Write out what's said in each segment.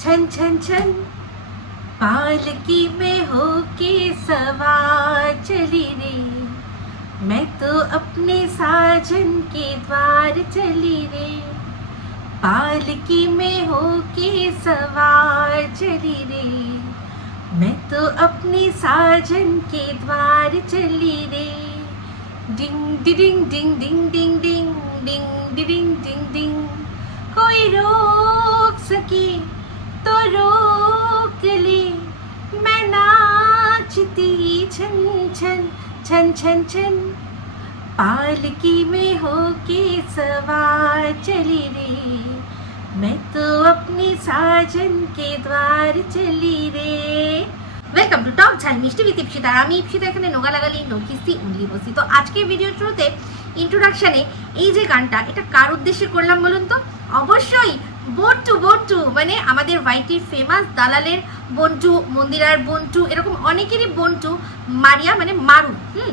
छन छन छन। पालकी में होके सवार चली रे। मैं तो अपने साजन के द्वार चली रे। पालकी में होके सवार चली रे। मैं तो अपने साजन के द्वार चली रे। डिंग डिंग डिंग डिंग डिंग डिंग डिंग डिंग डिंग डिंग। कोई रोक सके। तो रोक ले मैं नाचती छन छन छन छन छन पालकी में होके सवार चली रे मैं तो अपने साजन के द्वार चली रे ওয়েলকাম টু টক ঝাল মিষ্টি বিথ ইপসিতা আর আমি ইপসিতা এখানে নোগা লাগালি নকিস্তি উনলি বসি তো আজকের ভিডিও শুরুতে ইন্ট্রোডাকশানে এই যে গানটা এটা কার উদ্দেশ্যে করলাম বলুন তো অবশ্যই বন্টু বন্টু মানে আমাদের ওয়াইটির ফেমাস দালালের বন্টু, মন্দিরার বন্টু, এরকম অনেকেরই বন্টু মারিয়া মানে মারু, হুম?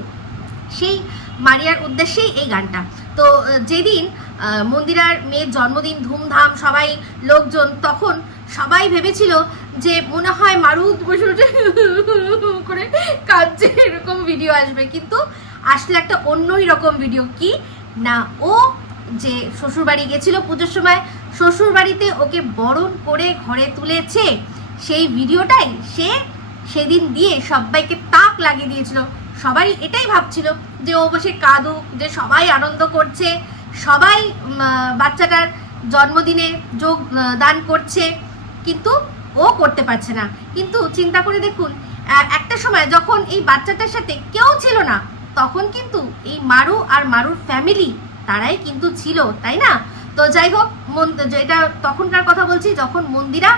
সেই মারিয়ার উদ্দেশ্যেই এই গানটা। তো যেদিন মন্দিরার মেয়ের জন্মদিন, ধুমধাম, সবাই লোকজন, তখন সবাই ভেবেছিল যে মনে হয় মারুদ বসে করে কাঁদছে, এরকম ভিডিও আসবে। কিন্তু আসলে একটা অন্যই রকম ভিডিও কি? না, ও যে শ্বশুরবাড়ি গেছিল পুজোর সময় শ্বশুরবাড়িতে ওকে বরণ করে ঘরে তুলেছে। সেই ভিডিওটাই সে সেদিন দিয়ে সবাইকে তাক লাগিয়ে দিয়েছিল। সবাই এটাই ভাবছিল যে ও বসে কাঁদুক, যে সবাই আনন্দ করছে, সবাই বাচ্চাটার জন্মদিনে যোগ দান করছে। কিন্তু ও করতে পারছে না। কিন্তু চিন্তা করে দেখুন একটা সময় যখন এই বাচ্চাটার সাথে কেউ ছিল না, তখন কিন্তু এই মারু আর মারুর ফ্যামিলি তারাই কিন্তু ছিল, তাই না? তো যাই হোক এটা তখনকার কথা বলছি, যখন মন্দিরা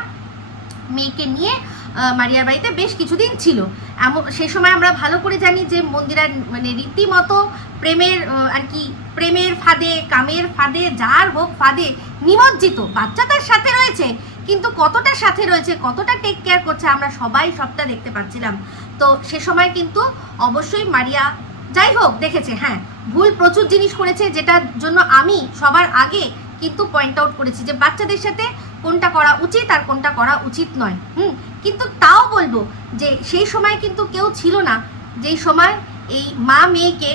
মেয়েকে নিয়ে মারিয়ার বাড়িতে বেশ কিছুদিন ছিল। এমন সেই সময় আমরা ভালো করে জানি যে মন্দিরার মানে রীতিমতো প্রেমের আর কি, প্রেমের ফাঁদে, কামের ফাঁদে, যার হোক ফাঁদে নিমজ্জিত। বাচ্চা তার সাথে রয়েছে, কিন্তু কতটা সাথে রয়েছে, কতটা টেক কেয়ার করছে, আমরা সবাই সবটা দেখতে পাচ্ছিলাম। তো সে সময় কিন্তু অবশ্যই মারিয়া যাই হোক, দেখেছে হ্যাঁ ভুল প্রচুর জিনিস করেছে, যেটার জন্য আমি সবার আগে কিন্তু পয়েন্ট আউট করেছি যে বাচ্চাদের সাথে কোনটা করা উচিত আর কোনটা করা উচিত নয়। হুম? কিন্তু তাও বলব যে সেই সময় কিন্তু কেউ ছিল না। যেই সময় এই মা মেয়েকে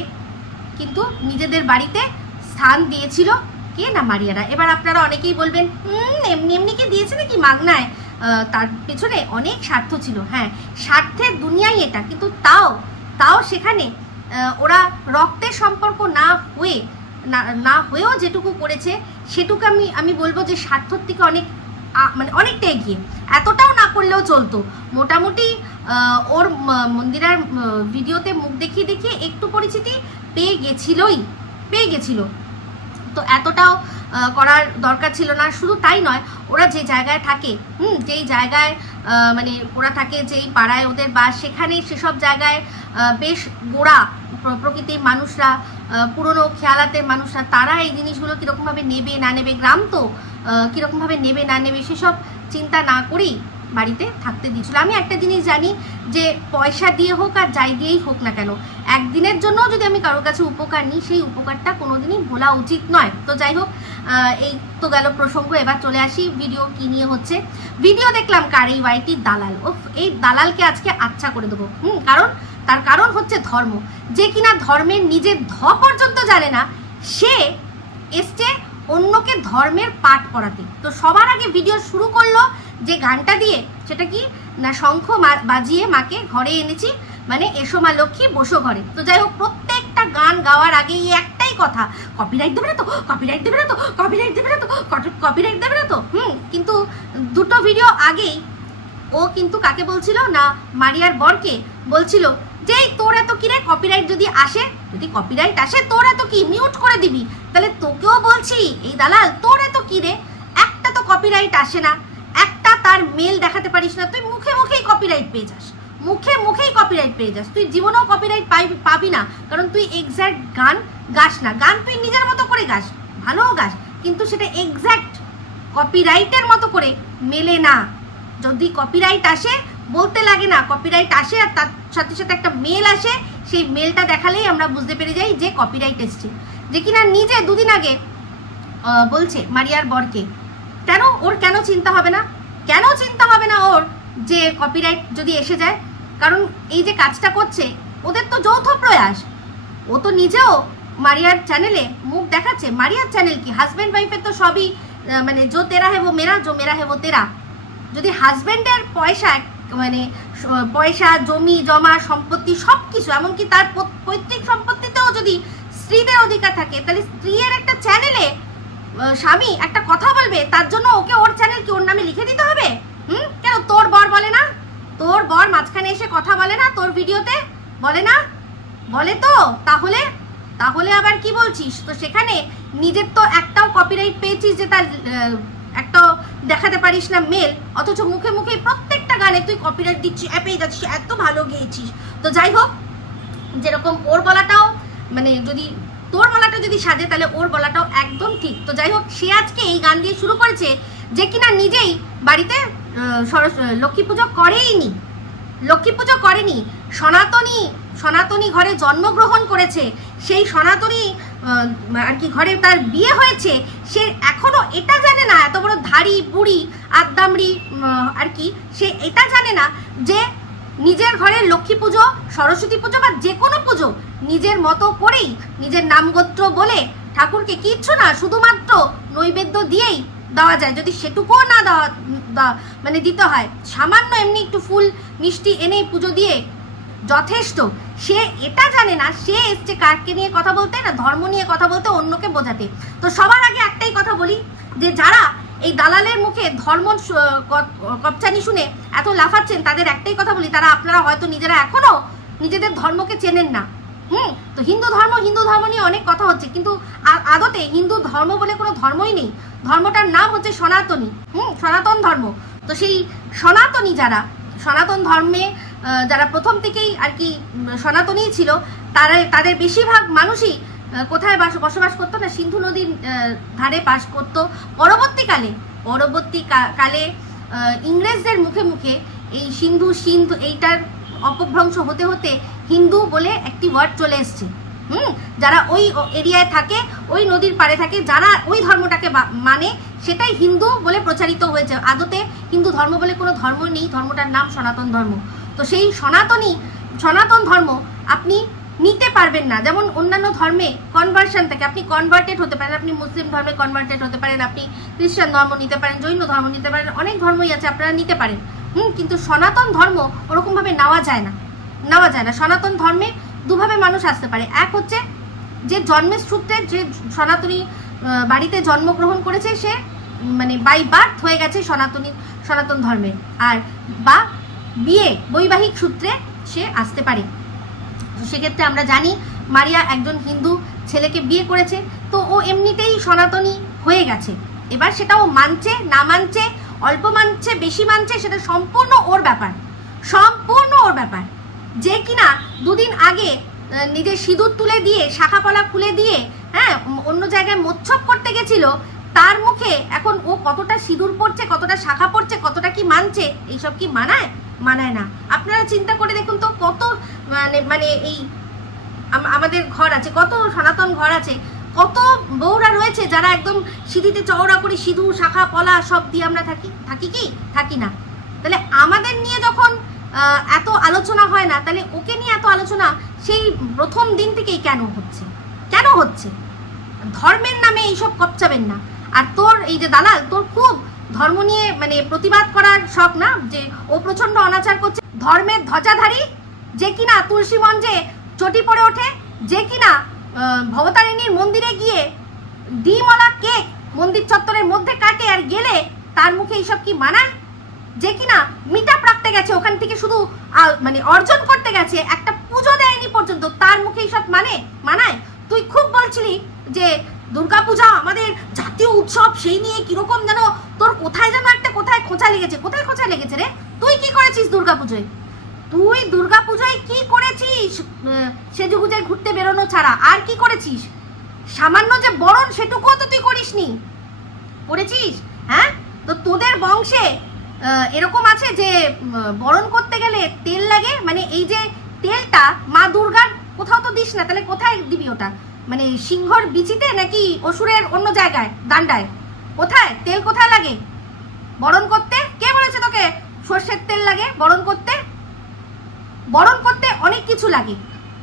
কিন্তু নিজেদের বাড়িতে স্থান দিয়েছিল। কে না মারিয়ারা? এবার আপনারা অনেকেই বলবেন "হুম, এমনি এমনি কি দিয়েছে নাকি মাগনায়? তার পেছনে অনেক স্বার্থ ছিল। হ্যাঁ স্বার্থের দুনিয়াই এটা। কিন্তু তাও তাও সেখানে ওরা রক্তের সম্পর্ক না হয়ে না না হয়েও যেটুকু করেছে, সেটুকু আমি আমি বলব যে স্বার্থর থেকে অনেক মানে অনেকটা এগিয়ে। এতটাও না করলেও চলতো। মোটামুটি ওর মন্দিরার ভিডিওতে মুখ দেখিয়ে দেখিয়ে একটু পরিচিতি পেয়ে গেছিলই, পেয়ে গেছিল। তো এতটাও করার দরকার ছিল না। শুধু তাই নয়, ওরা যে জায়গায় থাকে, হুম, যেই জায়গায় মানে ওরা থাকে, যেই পাড়ায় ওদের বাস সেখানে সেসব জায়গায় বেশ গোড়া প্রকৃতির মানুষরা পুরনো খেয়ালাতে মানুষরা, তারা এই জিনিসগুলো কীরকমভাবে নেবে, না নেবে, গ্রাম তো কীরকমভাবে নেবে, না নেবে, সেসব চিন্তা না করেই বাড়িতে থাকতে দিয়েছিল। আমি একটা জিনিস জানি যে, পয়সা দিয়ে হোক আর যাই দিয়েই হোক না কেন, একদিনের জন্য যদি আমি কারোর কাছে উপকার নিই, সেই উপকারটা কোনোদিনই ভোলা উচিত নয়। তো যাই হোক এই তো গেল প্রসঙ্গ, এবার চলে আসি ভিডিও কি নিয়ে হচ্ছে। ভিডিও দেখলাম কার, এই ওয়াইটির দালাল। ও এই দালালকে আজকে আচ্ছা করে দেবো। হুম, কারণ তার কারণ হচ্ছে ধর্ম। যে কিনা ধর্মের নিজের ধ পর্যন্ত জানে না, সে এসছে অন্যকে ধর্মের পাঠ পড়াতে। তো সবার আগে ভিডিও শুরু করল যে গানটা দিয়ে, সেটা কি? না, শঙ্খ বাজিয়ে মাকে ঘরে এনেছি মানে এসো মা লক্ষ্মী, বসো ঘরে। তো যাই হোক, প্রত্যেকটা গান গাওয়ার আগে এই একটাই কথা কপিরাইট দেবে না তো? কপিরাইট দেবে না তো? কপিরাইট দেবে না তো? কপিরাইট দেবে না তো? হুম, কিন্তু দুটো ভিডিও আগেই ও কিন্তু কাকে বলছিল? না, মারিয়ার বরকে বলছিল যে এই তোর এত কি রে? কপিরাইট যদি আসে, যদি কপিরাইট আসে, তোর এত কি? মিউট করে দিবি। তাহলে তোকেও বলছি, এই দালাল, তোর এত কি রে? একটা তো কপিরাইট আসে না। একটা তার মেল দেখাতে পারিস না। তুই মুখে মুখেই কপিরাইট পেয়ে যাস। মুখে মুখেই কপিরাইট পেয়ে যাস। তুই জীবনেও কপিরাইট পাই পাবি না। কারণ তুই এক্স্যাক্ট গান গাস না। গান তুই নিজের মতো করে গাস। ভালোও গাস। কিন্তু সেটা এক্স্যাক্ট কপিরাইটের মতো করে মেলে না। যদি কপিরাইট আসে বলতে লাগে না কপিরাইট আসে আর তার সাথে সাথে একটা মেল আসে, সেই মেলটা দেখালেই আমরা বুঝতে পেরে যাই যে কপিরাইট এসছে। যে কিনা নিজে দুদিন আগে বলছে মারিয়ার বরকে, কেন? ওর কেন চিন্তা হবে না? কেন চিন্তা হবে না ওর যে কপিরাইট যদি এসে যায়? কারণ এই যে কাজটা করছে, ওদের তো যৌথ প্রয়াস। ও তো নিজেও মারিয়ার চ্যানেলে মুখ দেখাচ্ছে। মারিয়ার চ্যানেল কি? হাজব্যান্ড ওয়াইফের তো সবই মানে জো তেরা হে ও মেরা জো মেরা হে ও তেরা। যদি হাজব্যান্ডের পয়সা মানে পয়সা জমি জমা সম্পত্তি সব কিছু এমনকি তার পৈতৃক সম্পত্তিতেও যদি স্ত্রীদের অধিকার থাকে তাহলে স্ত্রীর একটা চ্যানেলে স্বামী একটা কথা বলবে তার জন্য ওকে ওর চ্যানেল কি ওর নামে লিখে দিতে হবে? হুম? কেন তোর বর বলে না? তোর বর মাঝখানে এসে কথা বলে না তোর ভিডিওতে? বলে না? বলে তো তাহলে? তাহলে আবার কি বলছিস? তো সেখানে নিজের তো একটাও কপিরাইট পেয়েছিস যে তার আহ, একটাও দেখাতে পারিস না মেল, অথচ মুখে মুখে প্রত্যেকটা গানে তুই কপিরাইট দিচ্ছিস, অ্যাপেই যাচ্ছিস, এত ভালো গেয়েছিস। তো যাই হোক, যেরকম ওর বলাটাও মানে যদি তোর বলাটা যদি সাজে, তাহলে ওর বলাটাও একদম ঠিক। তো যাই হোক, সে আজকে এই গান দিয়ে শুরু করেছে, যে কিনা নিজেই বাড়িতে সরস, লক্ষ্মী পুজো করেইনি। লক্ষ্মী পুজো করেনি। সনাতনী সনাতনী ঘরে জন্মগ্রহণ করেছে। সেই সনাতনী আর কি ঘরে তার বিয়ে হয়েছে, সে এখনও এটা জানে না, এত বড় ধাড়ি, বুড়ি, আদ্দামড়ি আর কি, সে এটা জানে না যে নিজের ঘরে লক্ষ্মী পুজো, সরস্বতী পুজো বা যে কোনো পুজো নিজের মতো করেই, নিজের নামগোত্র বলে ঠাকুরকে কিচ্ছু না, শুধুমাত্র নৈবেদ্য দিয়েই দেওয়া যায়। যদি সেটুকুও না দেওয়া মানে দিতে হয়, সামান্য এমনি একটু ফুল, মিষ্টি এনে পুজো দিয়ে যথেষ্ট। সে এটা জানে না, সে এসছে কাকে নিয়ে কথা বলতে না ধর্ম নিয়ে কথা বলতে অন্যকে বোঝাতে। তো সবার আগে একটাই কথা বলি, যে যারা এই দালালের মুখে ধর্ম কপচানি শুনে এত লাফাচ্ছেন, তাদের একটাই কথা বলি, তারা আপনারা হয়তো নিজেরা এখনও নিজেদের ধর্মকে চেনেন না। হুম? তো হিন্দু ধর্ম হিন্দু ধর্ম নিয়ে অনেক কথা হচ্ছে, কিন্তু আদতে হিন্দু ধর্ম বলে কোনো ধর্মই নেই। ধর্মটার নাম হচ্ছে সনাতনী। হুম? সনাতন ধর্ম। তো সেই সনাতনী যারা, সনাতন ধর্মে যারা প্রথম থেকেই আর কি সনাতনীই ছিল, তারা তাদের বেশিরভাগ মানুষই কোথায় বাস বসবাস করতো না, সিন্ধু নদীর ধারে বাস করতো। পরবর্তীকালে পরবর্তী কা- কালে ইংরেজদের মুখে মুখে এই সিন্ধু সিন্ধু এইটার অপভ্রংশ হতে হতে হিন্দু বলে একটি ওয়ার্ড চলে এসছে। হুম? যারা ওই এরিয়ায় থাকে, ওই নদীর পাড়ে থাকে, যারা ওই ধর্মটাকে মানে সেটাই হিন্দু বলে প্রচারিত হয়েছে। আদতে হিন্দু ধর্ম বলে কোনো ধর্ম নেই, ধর্মটার নাম সনাতন ধর্ম। তো সেই সনাতনী, সনাতন ধর্ম আপনি নিতে পারবেন না। যেমন অন্যান্য ধর্মে কনভার্সন থেকে। আপনি কনভার্টেড হতে পারেন। আপনি মুসলিম ধর্মে কনভার্টেড হতে পারেন। আপনি খ্রিস্টান ধর্ম নিতে পারেন, জৈন ধর্ম নিতে পারেন, অনেক ধর্মই আছে আপনারা নিতে পারেন। হুম, কিন্তু সনাতন ধর্ম ওরকমভাবে নেওয়া যায় না। নেওয়া যায় না। সনাতন ধর্মে দুভাবে মানুষ আসতে পারে। এক হচ্ছে যে জন্মের সূত্রে যে সনাতনী বাড়িতে জন্মগ্রহণ করেছে সে মানে বাই বার্থ হয়ে গেছে সনাতনী, সনাতন ধর্মের আর বা বিয়ে, বৈবাহিক সূত্রে সে আসতে পারে। সেক্ষেত্রে আমরা জানি মারিয়া একজন হিন্দু ছেলেকে বিয়ে করেছে, তো ও এমনিতেই সনাতনী হয়ে গেছে। এবার সেটা ও মানছে, না মানছে, অল্প মানছে, বেশি মানছে, সেটা সম্পূর্ণ ওর ব্যাপার। সম্পূর্ণ ওর ব্যাপার। যে কিনা দুদিন আগে নিজের সিঁদুর তুলে দিয়ে, শাখাপলা খুলে দিয়ে হ্যাঁ অন্য জায়গায় মোচ্ছপ করতে গেছিল, তার মুখে এখন ও কতটা সিঁদুর পড়ছে কতটা শাখা পড়ছে কতটা কি মানছে, এইসব কি মানায়? মানায় না। আপনারা চিন্তা করে দেখুন তো কত মানে মানে এই আমাদের ঘর আছে, কত সনাতন ঘর আছে, কত বউরা রয়েছে যারা একদম সিঁথিতে চওড়া করে সিঁদুর, শাখা, পলা সব দিয়ে আমরা থাকি। থাকি কি? থাকি না। তাহলে আমাদের নিয়ে যখন এত আলোচনা হয় না, তাহলে ওকে নিয়ে এত আলোচনা সেই প্রথম দিন থেকেই কেন হচ্ছে? কেন হচ্ছে? ধর্মের নামে এইসব কপচাবেন না। আর তোর এই যে দালাল, তোর খুব ধর্ম নিয়ে মানে প্রতিবাদ করার শখ না? যে ও প্রচণ্ড অনাচার করছে। ধর্মের ধ্বজাধারী, যে কিনা তুলসী মঞ্চে চটি পড়ে ওঠে, যে কিনা ভবতারিণীর মন্দিরে গিয়ে ডিমওয়ালা কেক মন্দির চত্বরের মধ্যে কাটে আর গেলে তার মুখে এইসব কি মানায়? যে কিনা মিটাপ রাখতে গেছে, ওখান থেকে শুধু মানে অর্জন করতে গেছে, একটা পুজো দেয়নি পর্যন্ত, তার মুখে এইসব মানে মানায়? তুই খুব বলছিলি যে দুর্গাপূজা আমাদের জাতীয় উৎসব, সেই নিয়ে কীরকম যেন, তোর কোথায় যেন একটা কোথায় খোঁচা লেগেছে, কোথায় খোঁচা লেগেছে রে? তুই কি করেছিস দুর্গাপুজোয় তুই দুর্গাপূজায় কি করেছিস? সেজুগুজে ঘুরতে বেরোনো ছাড়া আর কি করেছিস? সামান্য যে বরণ সেটুকুও তো তুই করিসনি। করেছিস? হ্যাঁ? তো তোদের বংশে এরকম আছে যে বরণ করতে গেলে তেল লাগে? মানে এই যে তেলটা মা দুর্গার কোথাও তো দিস না, তাহলে কোথায় দিবি ওটা? মানে সিংহর বিচিতে নাকি অসুরের অন্য জায়গায় দান্ডায় কোথায়? তেল কোথায় লাগে? বরণ করতে? কে বলেছে তোকে সর্ষের তেল লাগে? বরণ করতে? বরণ করতে অনেক কিছু লাগে।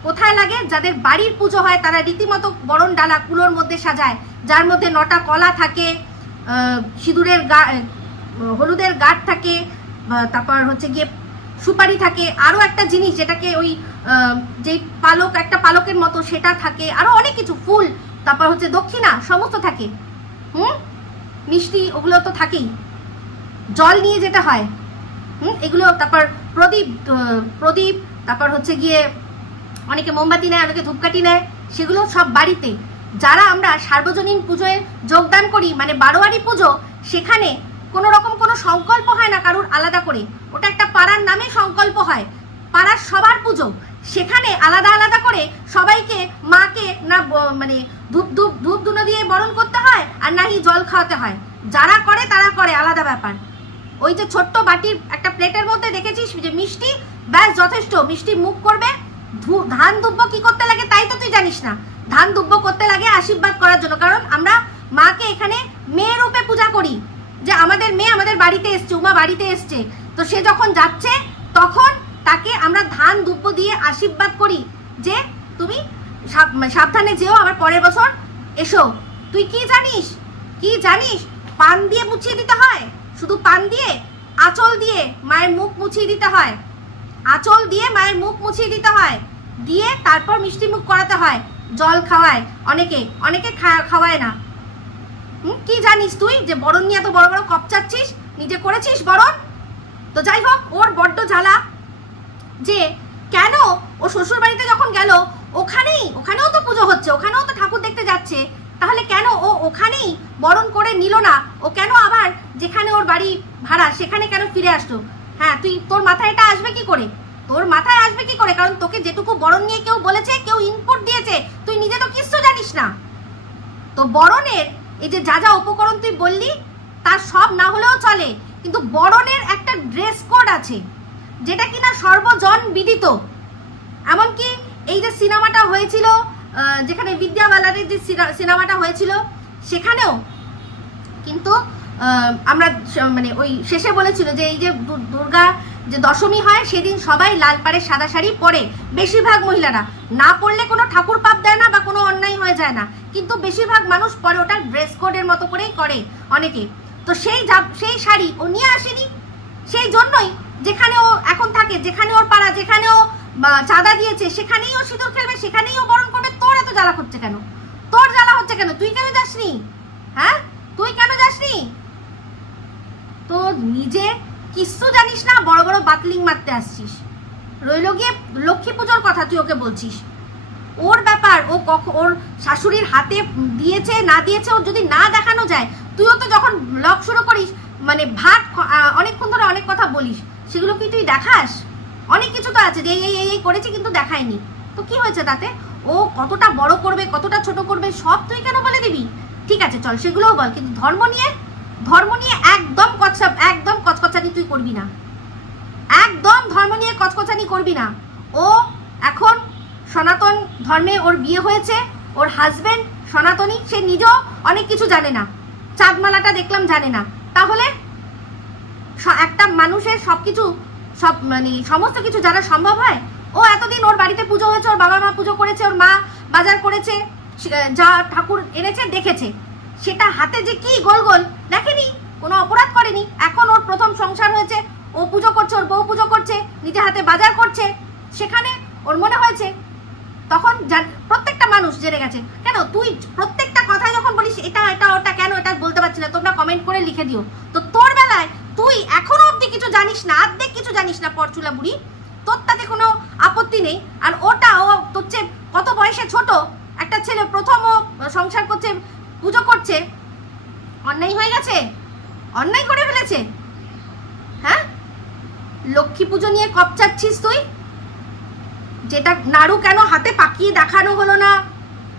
কোথায় লাগে? যাদের বাড়ির পুজো হয়, তারা রীতিমতো বরণ ডালা কুলোর মধ্যে সাজায়, যার মধ্যে নটা কলা থাকে সিঁদুরের গা হলুদের গাঢ় থাকে তারপর হচ্ছে গিয়ে সুপারি থাকে আরও একটা জিনিস যেটাকে ওই যে পালক, একটা পালকের মতো সেটা থাকে আরও অনেক কিছু, ফুল, তারপর হচ্ছে দক্ষিণা, সমস্ত থাকে। হুম? মিষ্টি, ওগুলো তো থাকেই। জল নিয়ে যেটা হয়। হুম? এগুলো, তারপর প্রদীপ প্রদীপ, তারপর হচ্ছে গিয়ে অনেকে মোমবাতি নেয়, অনেকে ধূপকাঠি নেয়, সেগুলো সব বাড়িতে। যারা আমরা সার্বজনীন পুজোয় যোগদান করি মানে বারোয়ারি পুজো, সেখানে কোনো রকম কোনো সংকল্প হয় না কারুর আলাদা করে। ওটা একটা পাড়ার নামে সংকল্প হয়। পাড়ার সবার পুজো। সেখানে আলাদা আলাদা করে সবাইকে মাকে না মানে ধূপ ধূপ ধূপ ধুনো দিয়ে বরণ করতে হয় আর নাহি জল খাওয়াতে হয়। যারা করে, তারা করে। আলাদা ব্যাপার। ওই যে ছোট্ট বাটির একটা প্লেটের মধ্যে দেখেছিস যে মিষ্টি? ব্যাস, যথেষ্ট। মিষ্টি মুখ করবে। ধান দুব্ব কি করতে লাগে তাই তো তুই জানিস না। ধান দুব্ব করতে লাগে আশীর্বাদ করার জন্য। কারণ আমরা মাকে এখানে মেয়ে রূপে পূজা করি। যে আমাদের মেয়ে আমাদের বাড়িতে এসছে, উমা বাড়িতে এসছে। তো সে যখন যাচ্ছে, তখন তাকে আমরা ধান দুব্ব দিয়ে আশীর্বাদ করি যে তুমি সাব- সাবধানে যেও, আবার পরের বছর এসো। তুই কি জানিস? কি জানিস? পান দিয়ে মুছিয়ে দিতে হয়। শুধু পান দিয়ে? আঁচল দিয়ে মায়ের মুখ মুছিয়ে দিতে হয়। আঁচল দিয়ে মায়ের মুখ মুছিয়ে দিতে হয়। দিয়ে তারপর মিষ্টি মুখ করাতে হয়। জল খাওয়ায়। অনেকে অনেকে খাওয়ায় না। কি জানিস তুই যে বরণ নিয়ে এত বড় বড় কপ চাচ্ছিস? নিজে করেছিস বরণ? তো যাই হোক, ওর বড্ড জ্বালা। যে কেন? ও শ্বশুর বাড়িতে যখন গেল, ওখানেই, ওখানেও তো পুজো হচ্ছে, ওখানেও তো ঠাকুর দেখতে যাচ্ছে। তাহলে কেন ও ওখানেই বরণ করে নিল না? ও কেন আবার যেখানে ওর বাড়ি ভাড়া, সেখানে কেন ফিরে আসলো? হ্যাঁ তুই, তোর মাথায় এটা আসবে কি করে? তোর মাথায় আসবে কি করে? কারণ তোকে যেটুকু বরণ নিয়ে কেউ বলেছে, কেউ ইনপুট দিয়েছে, তুই নিজে তো কিচ্ছু জানিস না। তো বরণের এই যে যা যা উপকরণ তুই বললি, তার সব না হলেও চলে। কিন্তু বরণের একটা ড্রেস কোড আছে, যেটা কিনা সর্বজন বিদিত। এমনকি এই যে সিনেমাটা হয়েছিল যেখানে বিদ্যা বালারের যে সিনা- সিনেমাটা হয়েছিল, সেখানেও কিন্তু আমরা মানে ওই শেষে বলেছিল যে এই যে দুর্গা যে দশমী হয়, সেদিন সবাই লাল পাড়ে সাদা শাড়ি পরে বেশিরভাগ মহিলারা। না পরলে কোনো ঠাকুর পাপ দেয় না বা কোনো অন্যায় হয়ে যায় না। কিন্তু বেশিরভাগ মানুষ পরে ওটা ড্রেস কোডের মতো করেই করে অনেকে। তো সেই সেই শাড়ি ও নিয়ে আসেনি। সেই জন্যই যেখানে ও এখন থাকে, যেখানে ওর পাড়া, যেখানে ও চাঁদা দিয়েছে, সেখানেই ও সিঁদুর খেলবে সেখানেই ও বরণ করবে। তোর এত জ্বালা হচ্ছে কেন? তোর জ্বালা হচ্ছে কেন? তুই কেন যাসনি? হ্যাঁ? তুই কেন যাসনি? তো নিজে কিচ্ছু জানিস না, বড় বড় বাতলিং মারতে আসছিস। রইল গিয়ে লক্ষ্মী পুজোর কথা তুই ওকে বলছিস। ওর ব্যাপার, ও কখন ওর শাশুড়ির হাতে দিয়েছে, না দিয়েছে, ওর যদি না দেখানো যায়, তুইও তো যখন ব্লগ শুরু করিস মানে ভাত অনেকক্ষণ ধরে অনেক কথা বলিস, সেগুলো কি তুই দেখাস? অনেক কিছু তো আছে, যে এই এই এই করেছি কিন্তু দেখায়নি। তো কি হয়েছে তাতে? ও কতটা বড় করবে, কতটা ছোট করবে, সব তুই কেন বলে দিবি? ঠিক আছে, চল সেগুলোও বল, কিন্তু ধর্ম নিয়ে ধর্ম নিয়ে একদম কচা একদম কচকচানি তুই করবি না। একদম ধর্ম নিয়ে কচকচানি করবি না। ও এখন সনাতন ধর্মে ওর বিয়ে হয়েছে, ওর হাজবেন্ড সনাতনী, সে নিজেও অনেক কিছু জানে না। চাঁদমালাটা দেখলাম জানে না। তাহলে একটা মানুষের সব কিছু সব মানে সমস্ত কিছু জানা সম্ভব হয়? ও এতদিন ওর বাড়িতে পুজো হয়েছে, ওর বাবা মা পুজো করেছে, ওর মা বাজার করেছে যা ঠাকুর এনেছে, দেখেছে। সেটা হাতে যে কি গোল গোল দেখেনি? কোনো অপরাধ করেনি? এখন ওর প্রথম সংসার হয়েছে। ও পুজো করছে, ওর বউ পুজো করছে, নিজে হাতে বাজার করছে। সেখানে ওর মনে হয়েছে, তখন প্রত্যেকটা মানুষ জেনে গেছে, কেন তুই প্রত্যেকটা কথা যখন বলিস, এটা এটা, ওটা কেন, এটা বলতে পারছি না, তোমরা কমেন্ট করে লিখে দিও। তো তোর বেলায় তুই এখনও অবধি কিছু জানিস না, অর্ধেক কিছু জানিস না, পরচুলা বুড়ি। তোর তাতে কোনো আপত্তি নেই। আর ওটা, ও তোর চেয়ে কত বয়সে ছোট, একটা ছেলে প্রথম ও সংসার করছে পুজো করছে। অন্যায় হয়ে গেছে? অন্যায় করে ফেলেছে? হ্যাঁ? লক্ষ্মী পুজো নিয়ে কপ চাচ্ছিস তুই? যেটা নাড়ু কেন হাতে পাকিয়ে দেখানো হলো না?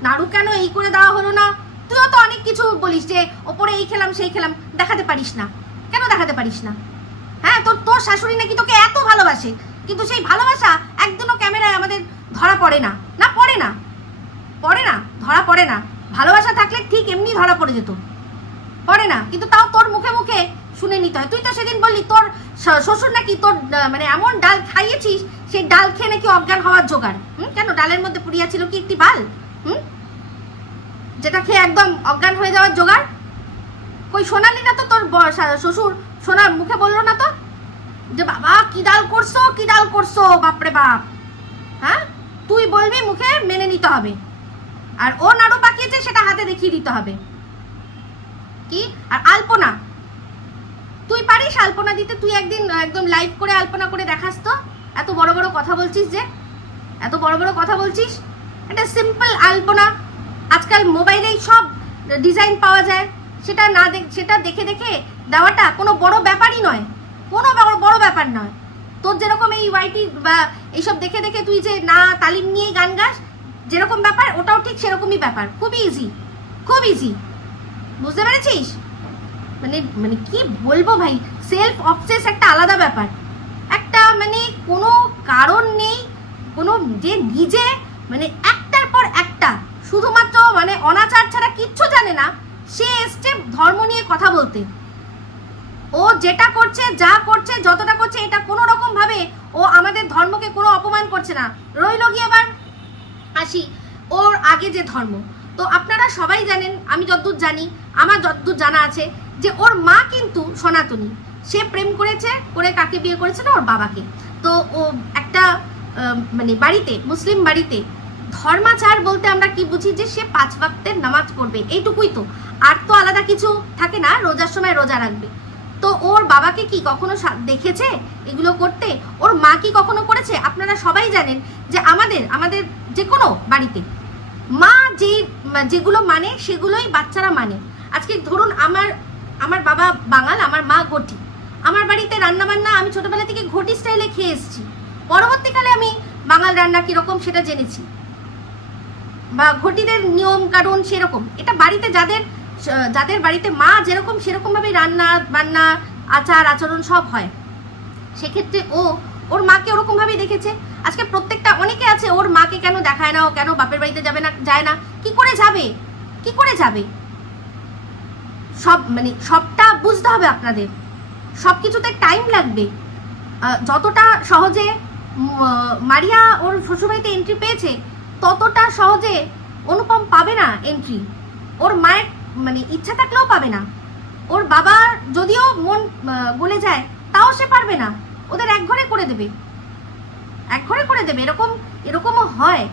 নাড়ু কেন এই করে দেওয়া হলো না? তুইও তো অনেক কিছু বলিস যে, ওপরে এই খেলাম, সেই খেলাম, দেখাতে পারিস না। কেন দেখাতে পারিস না? হ্যাঁ তোর তোর শাশুড়ি নাকি তোকে এত ভালোবাসে? কিন্তু সেই ভালোবাসা একদিনও ক্যামেরায় আমাদের ধরা পড়ে না। না, পড়ে না। পড়ে না, ধরা পড়ে না। ভালোবাসা থাকলে ঠিক এমনি ধরা পড়ে যেত। পড়ে না, কিন্তু তাও তোর মুখে মুখে শুনে নিতে হয়। তুই তো সেদিন বললি, তোর শ্বশুর নাকি তোর মানে এমন ডাল খাইয়েছিস সেই ডাল খেয়ে নাকি অজ্ঞান হওয়ার জোগাড়। হুম? কেন? ডালের মধ্যে পুড়িয়া ছিল কি একটি বাল? হুম? যেটা খেয়ে একদম অজ্ঞান হয়ে যাওয়ার জোগাড়? কই সোনালি না তো তোর শ্বশুর? সোনার মুখে বলল না তো? যে বাবা, কি ডাল করছ, কি ডাল করছ? বাপরে বাপ। হ্যাঁ? তুই বলবি মুখে মেনে নিতে হবে। আর ও নাড়ু পাকিয়েছে, সেটা হাতে দেখিয়ে দিতে হবে। কি? আর আলপনা? তুই পারিস আলপনা দিতে? তুই একদিন, একদম লাইভ করে আলপনা করে দেখাস তো। এত বড় বড় কথা বলছিস যে। এত বড় বড় কথা বলছিস? একটা সিম্পল আলপনা। আজকাল মোবাইলেই সব ডিজাইন পাওয়া যায়। সেটা না দেখ, সেটা দেখে দেখে দেওয়াটা কোনো বড় ব্যাপারই নয়। কোনো বড় ব্যাপার নয়। তোর যেরকম এই ওয়াইটি বা এইসব দেখে দেখে তুই যে না তালিম নিয়ে গান গাস যেরকম ব্যাপার, ওটাও ঠিক সেরকমই ব্যাপার। খুব ইজি খুব ইজি বুঝতে পেরেছিস? মানে মানে কি বলব ভাই? সেলফ অবসেস একটা আলাদা ব্যাপার। একটা মানে কোনো কারণ নেই, কোনো যে নিজে মানে একটার পর একটা। শুধুমাত্র মানে অনাচার ছাড়া কিচ্ছু জানে না, সে এসছে ধর্ম নিয়ে কথা বলতে। ও যেটা করছে, যা করছে, যতটা করছে, এটা কোনো রকম ভাবে ও আমাদের ধর্মকে কোনো অপমান করছে না। রইল গিয়ে এবার? আসি। ওর আগে যে ধর্ম। তো আপনারা সবাই জানেন, আমি যতদূর জানি, আমার যতদূর জানা আছে যে ওর মা কিন্তু সনাতনী। সে প্রেম করেছে, করে কাকে বিয়ে করেছে না, ওর বাবাকে। তো ও একটা মানে বাড়িতে, মুসলিম বাড়িতে ধর্মাচার বলতে আমরা কি বুঝি যে সে পাঁচ ওয়াক্তের নামাজ পড়বে, এইটুকুই তো। আর তো আলাদা কিছু থাকে না, রোজার সময় রোজা রাখবে। তো ওর বাবাকে কি কখনো দেখেছে এগুলো করতে? ওর মা কি কখনো করেছে? আপনারা সবাই জানেন যে আমাদের আমাদের যে কোনো বাড়িতে মা যে যেগুলো মানে সেগুলোই বাচ্চারা মানে। আজকে ধরুন আমার আমার বাবা বাঙাল, আমার মা ঘটি। আমার বাড়িতে রান্না বান্না আমি ছোটবেলা থেকে ঘটি স্টাইলে খেয়ে এসেছি। পরবর্তীকালে আমি বাঙাল রান্না কীরকম সেটা জেনেছি। বা ঘটিদের নিয়ম কারণ সেরকম। এটা বাড়িতে যাদের যাদের বাড়িতে মা যেরকম সেরকম ভাবে রান্না, বান্না, আচার, আচরণ সব হয়, সেক্ষেত্রে ও, ওর মাকে ওরকম ভাবেই দেখেছে। আজকে প্রত্যেকটা অনেকে আছে, ওর মাকে কেন দেখায় না, ও কেন বাপের বাড়িতে যাবে না, যায় না, কি করে যাবে? কি করে যাবে? সব মানে সবটা বুঝতে হবে আপনাদের। সব কিছুতে টাইম লাগবে যতটা সহজে মারিয়া ওর শ্বশুরবাড়িতে এন্ট্রি পেয়েছে, ততটা সহজে অনুপম পাবে না এন্ট্রি ওর মায়ের মানে ইচ্ছা থাকলেও পাবে না। ওর বাবা যদিও মন গলে যায়, তাও সে পারবে না। ওদের এক ঘরে করে দেবে। এক ঘরে করে দেবে, এরকম, এরকমও হয়।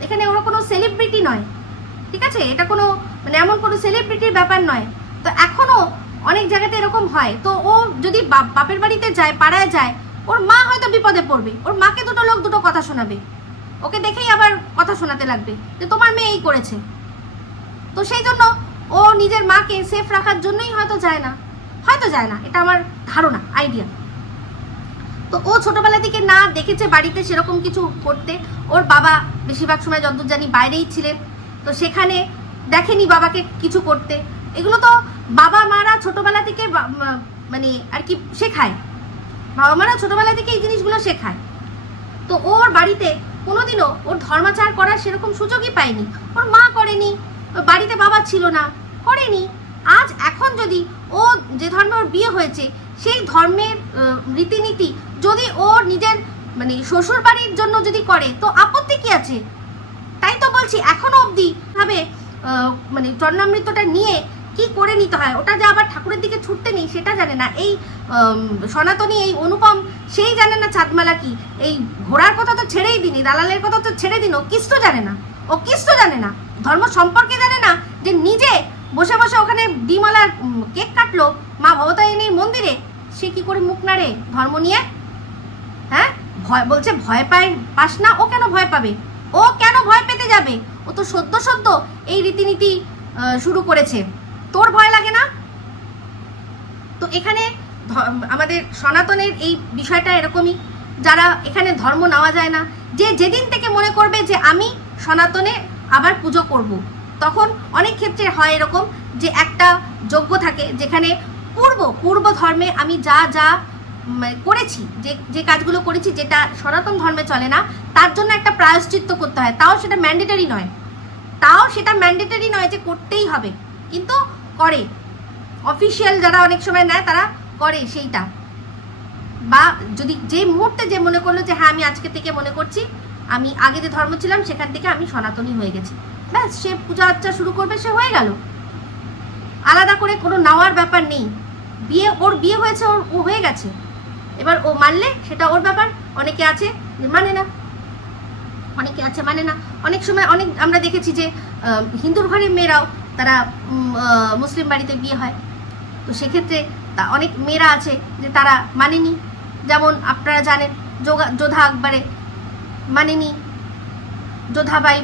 এখানে ওরা কোনো সেলিব্রিটি নয়। ঠিক আছে? এটা কোনো মানে এমন কোনো সেলিব্রিটির ব্যাপার নয়। তো এখনও অনেক জায়গাতে এরকম হয়। তো ও যদি বাপ- বাপের বাড়িতে যায়, পাড়ায় যায়, ওর মা হয়তো বিপদে পড়বে। ওর মাকে দুটো লোক দুটো কথা শোনাবে। ওকে দেখেই আবার কথা শোনাতে লাগবে যে তোমার মেয়ে এই করেছে। তো সেই জন্য ও নিজের মাকে সেফ রাখার জন্যই হয়তো যায় না। হয়তো যায় না, এটা আমার ধারণা আইডিয়া তো ও ছোটবেলা থেকে না দেখেছে বাড়িতে সেরকম কিছু করতে। ওর বাবা বেশিরভাগ সময় যতদূর জানি বাইরেই ছিলেন। তো সেখানে দেখেনি বাবাকে কিছু করতে। এগুলো তো বাবা মারা ছোটবেলা থেকে মানে আর কি শেখায়। বাবা মারা ছোটবেলা থেকে এই জিনিসগুলো শেখায়। তো ওর বাড়িতে কোনোদিনও ওর ধর্মাচার করার সেরকম সুযোগই পায়নি। ওর মা করেনি। বাড়িতে বাবা ছিল না। করেনি। আজ এখন যদি ও যে ধর্মে ওর বিয়ে হয়েছে, সেই ধর্মের রীতিনীতি যদি ও নিজের মানে শ্বশুর বাড়ির জন্য যদি করে, তো আপত্তি কি আছে? তাই তো বলছি, এখনও অবধি ভাবে মানে চন্নামৃতটা নিয়ে কি করে নিতে হয়? ওটা যে আবার ঠাকুরের দিকে ছুটতে নেই, সেটা জানে না। এই সনাতনী, এই অনুপম, সেই জানে না চাঁদমালা কি? এই ঘোড়ার কথা তো ছেড়েই দিনি, দালালের কথা তো ছেড়ে দিন, ও কিস্তু জানে না। ও কিস্তু জানে না, ধর্ম সম্পর্কে জানে না যে নিজে বসে বসে ওখানে ডিমালার কেক কাটলো। মা ভবতারিণীর মন্দিরে। সে কি করে মুখ নাড়ে ধর্ম নিয়ে? হ্যাঁ? ভয়, বলছে ভয় পায়, পাস না, ও কেন ভয় পাবে? ও কেন ভয় পেতে যাবে? ও তো সদ্য সদ্য এই রীতিনীতি শুরু করেছে। তোর ভয় লাগে না? তো এখানে আমাদের সনাতনের এই বিষয়টা এরকমই। যারা এখানে ধর্ম নেওয়া যায় না, যে যেদিন থেকে মনে করবে যে আমি সনাতনে আবার পুজো করব। তখন অনেক ক্ষেত্রে হয় এরকম যে একটা যজ্ঞ থাকে যেখানে পূর্ব পূর্ব ধর্মে আমি যা যা করেছি, যে যে কাজগুলো করেছি যেটা সনাতন ধর্মে চলে না, তার জন্য একটা প্রায়শ্চিত্ত করতে হয়। তাও সেটা ম্যান্ডেটরি নয়। তাও সেটা ম্যান্ডেটরি নয় যে করতেই হবে। কিন্তু করে। অফিসিয়াল যারা অনেক সময় নেয় তারা করে সেইটা। বা যদি যে মুহূর্তে যে মনে করল যে হ্যাঁ আমি আজকে থেকে মনে করছি আমি আগে যে ধর্ম ছিলাম, সেখান থেকে আমি সনাতনী হয়ে গেছি। ব্যাস, সে পূজা আর্চা শুরু করবে, সে হয়ে গেল। আলাদা করে কোনো নেওয়ার ব্যাপার নেই। বিয়ে, ওর বিয়ে হয়েছে, ওর, ও হয়ে গেছে। এবার ও মানলে, সেটা ওর ব্যাপার। অনেকে আছে মানে না। অনেকে আছে মানে না। অনেক সময় অনেক, আমরা দেখেছি যে হিন্দুর ঘরের মেয়েরাও তারা মুসলিম বাড়িতে বিয়ে হয়। তো সেক্ষেত্রে তা অনেক মেয়েরা আছে যে তারা মানেনি। যেমন আপনারা জানেন, যোগা, যোধা আকবরে মানেনি। যোধাবাই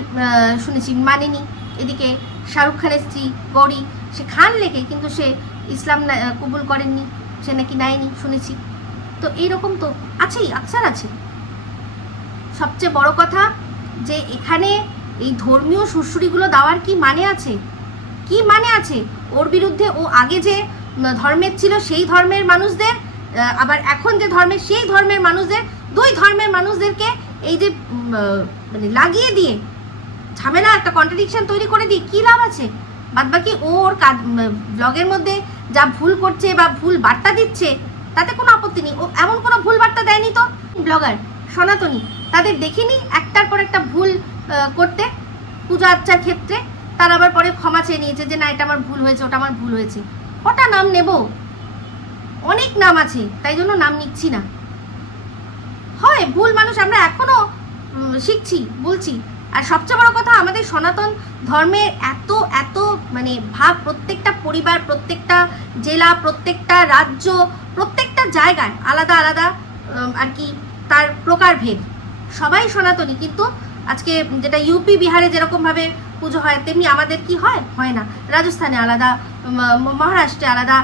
শুনেছি মানেনি। এদিকে শাহরুখ খানের স্ত্রী গৌরী, সে খান লেগে কিন্তু সে ইসলাম কবুল করেননি, সে নাকি নেয়নি, শুনেছি। তো এইরকম তো আছেই আকসার আছে। সবচেয়ে বড় কথা যে এখানে এই ধর্মীয় সুরসুরিগুলো দেওয়ার কি মানে আছে? কি মানে আছে? ওর বিরুদ্ধে ও আগে যে ধর্মের ছিল সেই ধর্মের মানুষদের আবার এখন যে ধর্মের, সেই ধর্মের মানুষদের, দুই ধর্মের মানুষদেরকে এই যে মানে লাগিয়ে দিয়ে ঝামেলা, একটা কন্ট্রাডিকশন তৈরি করে দিয়ে কী লাভ আছে? বাদ বাকি ওর কাজ ব্লগের মধ্যে যা ভুল করছে বা ভুল বার্তা দিচ্ছে, তাতে কোনো আপত্তি নেই। ও এমন কোনো ভুল বার্তা দেয়নি তো? ব্লগার সনাতনী, তাদের দেখিনি একটার পর একটা ভুল করতে? পূজা আর্চার ক্ষেত্রে তার আবার পরে ক্ষমা চেয়ে নিয়েছে যে, না, এটা আমার ভুল হয়েছে, ওটা আমার ভুল হয়েছে। কটা নাম নেব? অনেক নাম আছে, তাই জন্য নাম নিচ্ছি না। হয় ভুল মানুষ আমরা এখনও উম, শিখছি বলছি। আর সবচেয়ে বড় কথা আমাদের সনাতন ধর্মের এত এত মানে ভাগ প্রত্যেকটা পরিবার প্রত্যেকটা জেলা প্রত্যেকটা রাজ্য প্রত্যেকটা জায়গায় আলাদা আলাদা আর কি তার প্রকারভেদ। সবাই সনাতনী কিন্তু আজকে যেটা ইউপি বিহারে যেরকমভাবে পুজো হয় তেমনি আমাদের কি হয়? হয় না। রাজস্থানে আলাদা মহারাষ্ট্রে আলাদা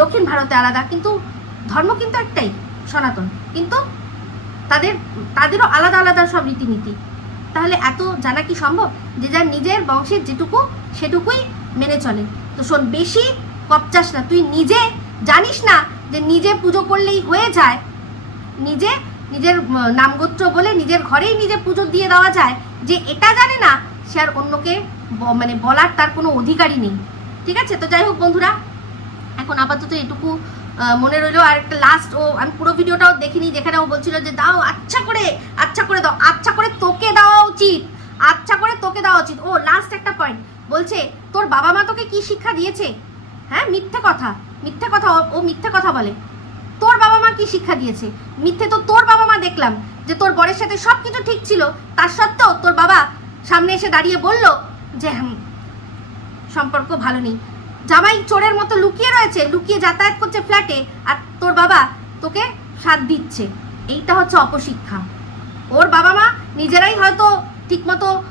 দক্ষিণ ভারতে আলাদা কিন্তু ধর্ম কিন্তু একটাই সনাতন। কিন্তু তাদের, তাদেরও আলাদা আলাদা সব রীতিনীতি। তাহলে এত জানা কি সম্ভব? যে যার নিজের বংশের যেটুকু, সেটুকুই মেনে চলে। তো শোন, বেশি কপচাস না। তুই নিজে জানিস না যে নিজে পুজো করলেই হয়ে যায়। নিজে নিজের নামগোত্র বলে নিজের ঘরেই নিজে পুজো দিয়ে দেওয়া যায়। যে এটা জানে না, সে আর অন্যকে মানে বলার তার কোনো অধিকারই নেই। ঠিক আছে? তো যাই হোক বন্ধুরা, এখন আপাতত এটুকু মনে রইল, আর একটা লাস্ট ও, আমি পুরো ভিডিওটাও দেখিনি, যেখানে ও বলছিল যে, দাও আচ্ছা করে আচ্ছা করে দাও আচ্ছা করে তোকে দেওয়া উচিত আচ্ছা করে তোকে দেওয়া উচিত। ও লাস্ট একটা পয়েন্ট বলছে, তোর বাবা মা তোকে কি শিক্ষা দিয়েছে? হ্যাঁ মিথ্যে কথা মিথ্যে কথা, ও- মিথ্যে কথা বলে। তোর বাবা মা কি শিক্ষা দিয়েছে? মিথ্যে তো তোর বাবা মা দেখলাম, যে তোর বরের সাথে সব কিছু ঠিক ছিল, তার সত্ত্বেও তোর বাবা সামনে এসে দাঁড়িয়ে বলল যে সম্পর্ক ভালো নেই। জামাই চোরের মতো লুকিয়ে রয়েছে, লুকিয়ে যাতায়াত করছে ফ্ল্যাটে আর তোর বাবা তোকে সাথ দিচ্ছে। এইটা হচ্ছে অপশিক্ষা। ওর বাবা মা নিজেরাই হয়তো ঠিকমতো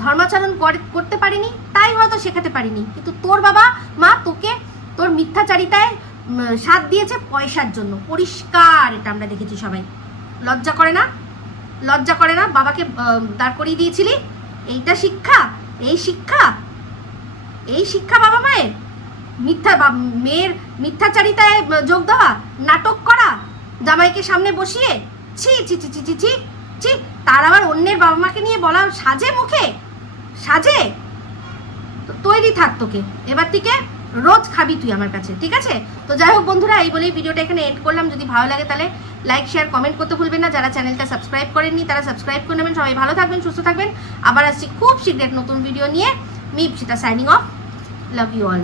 ধর্মাচরণ করে- করতে পারেনি, তাই হয়তো শেখাতে পারিনি। কিন্তু তোর বাবা মা তোকে তোর মিথ্যাচারিতায় সাথ দিয়েছে পয়সার জন্য। পরিষ্কার এটা আমরা দেখেছি সবাই। লজ্জা করে না? লজ্জা করে না? বাবাকে দাঁড় করিয়ে দিয়েছিলি? এইটা শিক্ষা? এই শিক্ষা? এই শিক্ষা বাবা মায়ের? মিথ্যা বা- মেয়ের মিথ্যাচারিতায় যোগ দেওয়া, নাটক করা, জামাইকে সামনে বসিয়ে, ছি ছি ছি ছি ছি ছি ছি, তার আবার অন্যের বাবা মাকে নিয়ে বলা সাজে মুখে, সাজে তৈরি থাক তোকে। এবার থেকে রোজ খাবি তুই আমার কাছে, ঠিক আছে? তো যাই হোক বন্ধুরা, এই বলেই ভিডিওটা এখানে এন্ড করলাম। যদি ভালো লাগে তাহলে লাইক শেয়ার কমেন্ট করতে ভুলবেন না। যারা চ্যানেলটা সাবস্ক্রাইব করেননি, তারা সাবস্ক্রাইব করে নেবেন। সবাই ভালো থাকবেন, সুস্থ থাকবেন। আবার আসছি খুব শীঘ্র নতুন ভিডিও নিয়ে। মি সেটা signing off love you all